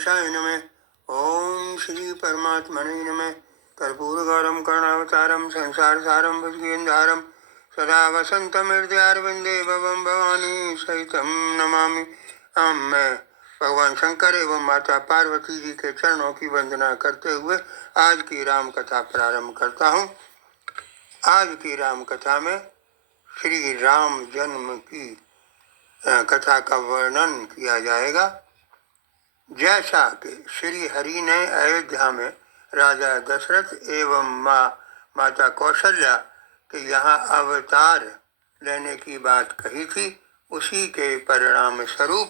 गणेशाय नमः। ओम श्री परमात्मने नमः। कर्पूरगौरम करुणावतारम संसार सारम भुजगेन्द्रहारम सदा वसंतम हृदयारविंदे भवम भवानी सहितम नमामि। मैं भगवान शंकर एवं माता पार्वती जी के चरणों की वंदना करते हुए आज की राम कथा प्रारंभ करता हूँ। आज की राम कथा में श्री राम जन्म की कथा का वर्णन किया जाएगा। जैसा कि श्री हरि ने अयोध्या में राजा दशरथ एवं माता कौशल्या के यहाँ अवतार लेने की बात कही थी, उसी के परिणाम स्वरूप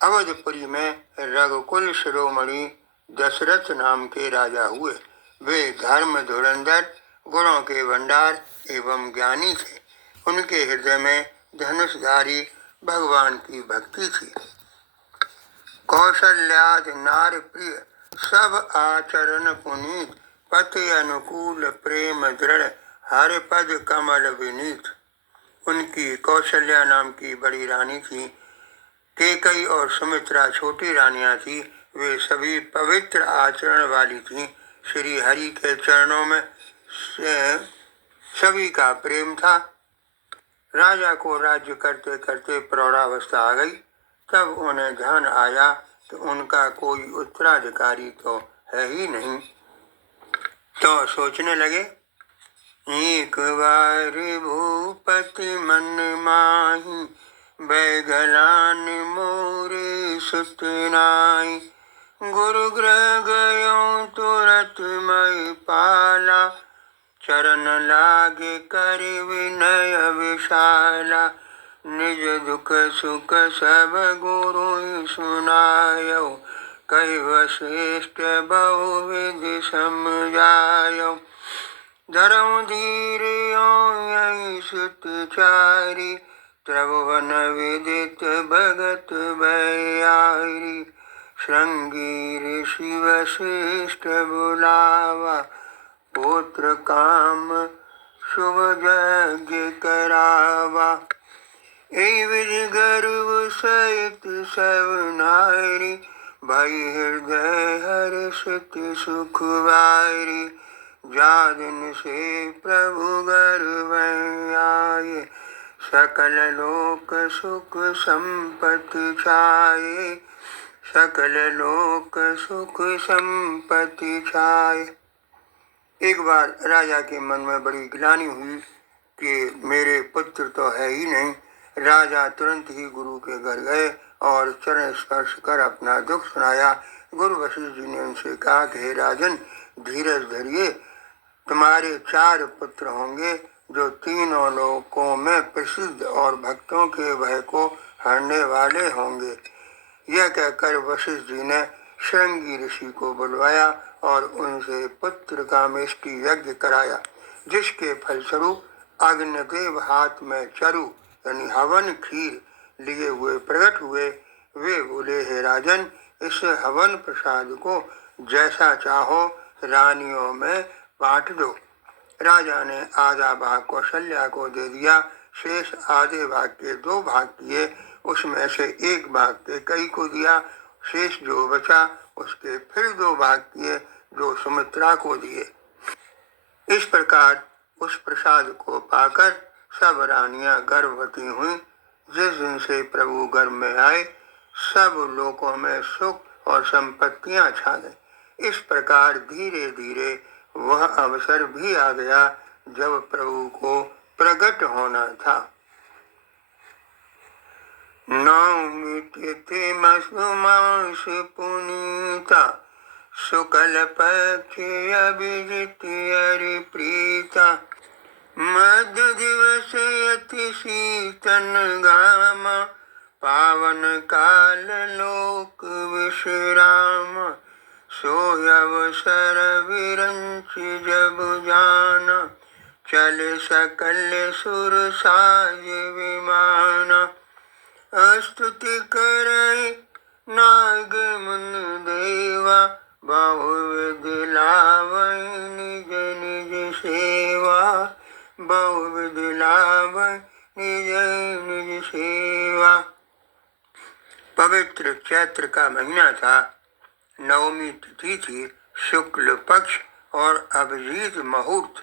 अवधपुरी में रघुकुल शिरोमणि दशरथ नाम के राजा हुए। वे धर्म धुरंधर, गुणों के भंडार एवं ज्ञानी थे। उनके हृदय में धनुषधारी भगवान की भक्ति थी। कौशल्याद नार प्रिय, सब आचरण पुनीत, पति अनुकूल प्रेम दृढ़, हर पद कमल विनीत। उनकी कौशल्या नाम की बड़ी रानी थी। केकई और सुमित्रा छोटी रानियां थी। वे सभी पवित्र आचरण वाली थीं। श्री हरि के चरणों में सभी का प्रेम था। राजा को राज्य करते करते प्रौढ़ावस्था आ गई। तब उन्हें ध्यान आया कि उनका कोई उत्तराधिकारी तो है ही नहीं। तो सोचने लगे, एक बार भूपति मन माही, बैगलान मोरे सुत नाई। गुरु गृह गयो तुरत मई पाला, चरण लागे कर विनय विशाला। निज दुख सुख सब गुरु सुनायो, कहि वशिष्ठ बहुविधि समझायो। धर्म धीर यही सुतचारी, त्रिभुवन विदित भगत भयारी। श्रृंगी ऋषि वशिष्ठ बुलावा, पुत्र काम शुभ यज्ञ करावा। ए विधि गर्भ सहित सब नारी, भई हृदय हर्षित सुख वारी। जादिन से प्रभु गर्भ आए, सकल लोक सुख संपत्ति छाए। सकल लोक सुख संपत्ति छाए। एक बार राजा के मन में बड़ी ग्लानि हुई कि मेरे पुत्र तो है ही नहीं। राजा तुरंत ही गुरु के घर गए और चरण स्पर्श कर अपना दुख सुनाया। गुरु वशिष्ठ जी ने उनसे कहा कि हे राजन, धीरज धरिए। तुम्हारे 4 पुत्र होंगे जो तीनों लोकों में प्रसिद्ध और भक्तों के भय को हरने वाले होंगे। यह कहकर वशिष्ठ जी ने श्रृंगी ऋषि को बुलवाया और उनसे पुत्र कामेष्टि यज्ञ कराया, जिसके फलस्वरूप अग्निदेव हाथ में चरु यानी हवन खीर लिए हुए प्रकट हुए। वे बोले, हे राजन, इस हवन प्रसाद को जैसा चाहो रानियों में बांट दो। राजा ने आधा भाग कौशल्या को दे दिया। शेष आधे भाग के 2 भाग किए। उसमें से 1 भाग केकई को दिया। शेष जो बचा उसके फिर 2 भाग किए, जो सुमित्रा को दिए। इस प्रकार उस प्रसाद को पाकर सब रानियां गर्भवती हुईं। जिस दिन से प्रभु गर्भ में आए, सब लोकों में सुख और संपत्तियां छा गई। इस प्रकार धीरे धीरे वह अवसर भी आ गया जब प्रभु को प्रकट होना था। नवमी तिथि मास पुनीता, शुक्ल पक्ष अभिजित हरि प्रीता। मध्य दिवस अति शीतन गामा, पावन काल लोक विश्राम। सोय अवसर विरंच जब जाना, चल सकल सुर साज विमाना। स्तुति करे नाग मुन देवा, बहुविधि लावै निज निज सेवा। बहुविधि लावै निज निज सेवा। पवित्र चैत्र का महीना था। नवमी तिथि थी, शुक्ल पक्ष और अभिजीत मुहूर्त।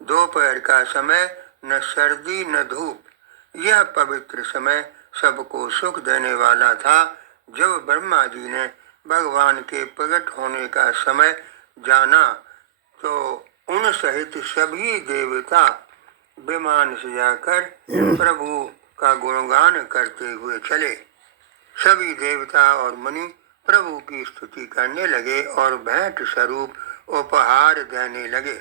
दोपहर का समय, न सर्दी न धूप। यह पवित्र समय सबको सुख देने वाला था। जब ब्रह्मा जी ने भगवान के प्रकट होने का समय जाना तो उन सहित सभी देवता विमान से जाकर प्रभु का गुणगान करते हुए चले। सभी देवता और मुनि प्रभु की स्तुति करने लगे और भेंट स्वरूप उपहार देने लगे।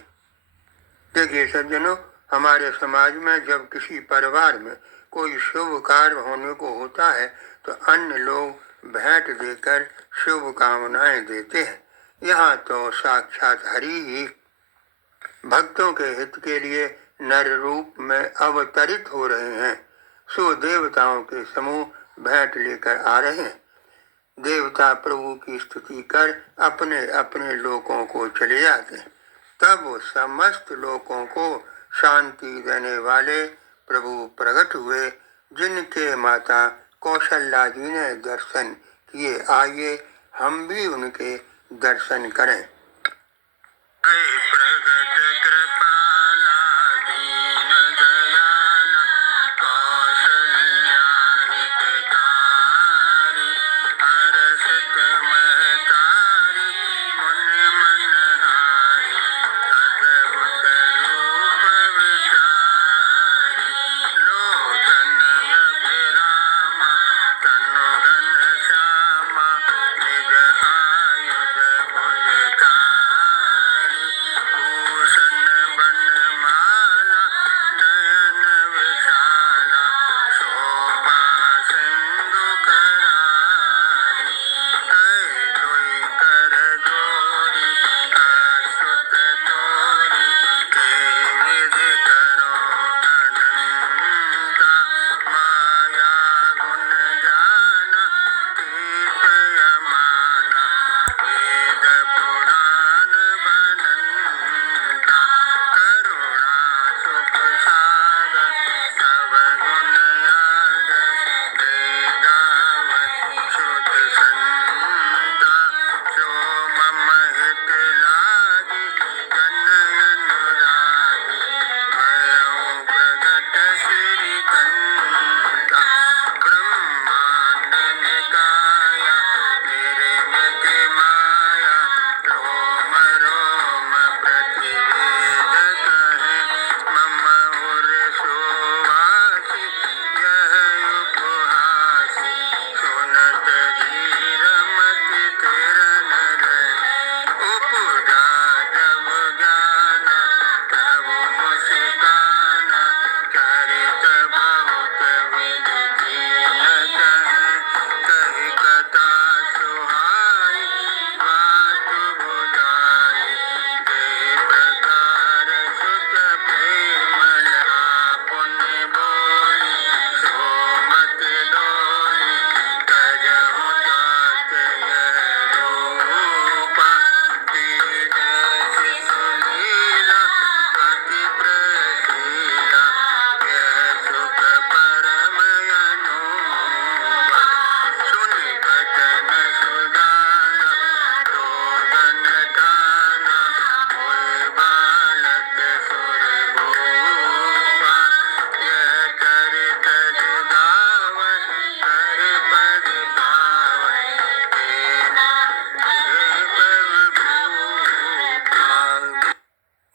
देखिए सज्जनों, हमारे समाज में जब किसी परिवार में कोई शुभ कार्य होने को होता है तो अन्य लोग भेंट देकर शुभकामनाएं देते हैं। यहाँ तो साक्षात हरि ही भक्तों के हित के लिए नर रूप में अवतरित हो रहे हैं। सो देवताओं के समूह भेंट लेकर आ रहे हैं। देवता प्रभु की स्तुति कर अपने अपने लोकों को चले जाते हैं। तब समस्त लोकों को शांति देने वाले प्रभु प्रकट हुए, जिनके माता कौशल्या जी ने दर्शन किए। आइए हम भी उनके दर्शन करें।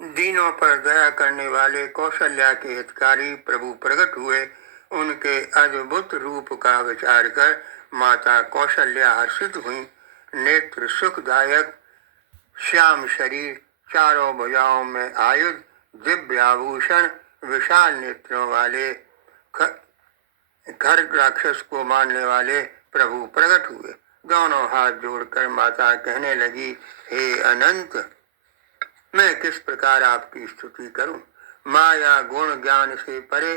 दीनों पर दया करने वाले कौशल्या के हितकारी प्रभु प्रकट हुए। उनके अद्भुत रूप का विचार कर माता कौशल्या हर्षित हुई। नेत्र सुखदायक, श्याम शरीर, चारों भुजाओं में आयुध, दिव्य आभूषण, विशाल नेत्रों वाले, खर राक्षस को मारने वाले प्रभु प्रकट हुए। दोनों हाथ जोड़कर माता कहने लगी, हे अनंत, मैं किस प्रकार आपकी स्तुति करूं। माया गुण ज्ञान से परे,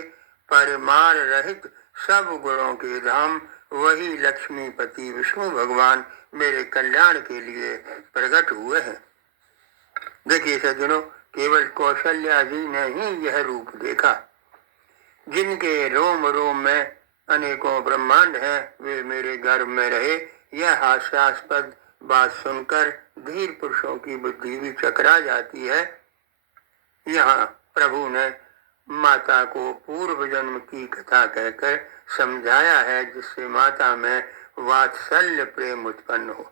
परमार रहित, सब गुणों के धाम वही लक्ष्मीपति विष्णु भगवान मेरे कल्याण के लिए प्रकट हुए हैं। देखिए सज्जनों, केवल कौशल्या जी ने ही यह रूप देखा। जिनके रोम रोम में अनेकों ब्रह्मांड हैं, वे मेरे गर्भ में रहे। यह हास्यास्पद बात सुनकर धीर पुरुषों की बुद्धि भी चकरा जाती है। यहाँ प्रभु ने माता को पूर्व जन्म की कथा कहकर समझाया है, जिससे माता में वात्सल्य प्रेम उत्पन्न हो।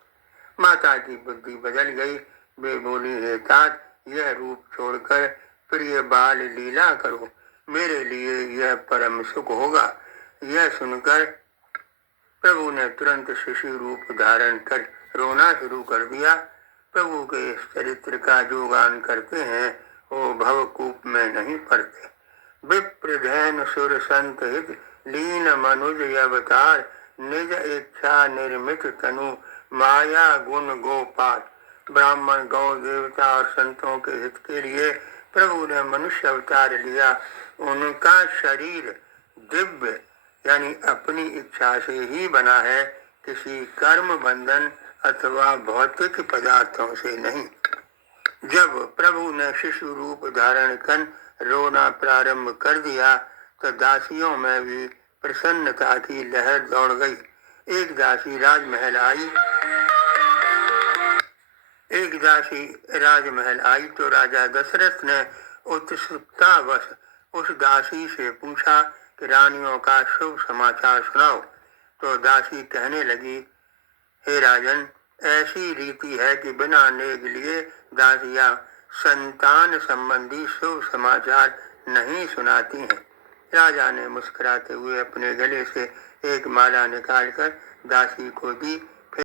माता की बुद्धि बदल गई। वे बोली, हे तात, यह रूप छोड़कर प्रिय बाल लीला करो, मेरे लिए यह परम सुख होगा। यह सुनकर प्रभु ने तुरंत शिशु रूप धारण कर रोना शुरू कर दिया। प्रभु के इस चरित्र का जो गान करते हैं वो भवकूप में नहीं पड़ते। विप्रधैन सुर संत हित लीन मनुज अवतार, निज इच्छा निर्मित तनु माया गुण गोपाल। ब्राह्मण, गौ, देवता और संतों के हित के लिए प्रभु ने मनुष्य अवतार लिया। उनका शरीर दिव्य यानी अपनी इच्छा से ही बना है, किसी कर्म बंधन अथवा भौतिक पदार्थों से नहीं। जब प्रभु ने शिशु रूप धारण कर रोना प्रारंभ कर दिया तो दासियों में भी प्रसन्नता की लहर दौड़ गई। एक दासी राजमहल आई तो राजा दशरथ ने उत्सुकतावश उस दासी से पूछा कि रानियों का शुभ समाचार सुनाओ। तो दासी कहने लगी, हे राजन, ऐसी रीति है कि बिना नेग लिए दासियां संतान संबंधी शुभ समाचार नहीं सुनाती हैं। राजा ने मुस्कुराते हुए अपने गले से एक माला निकालकर दासी को दी।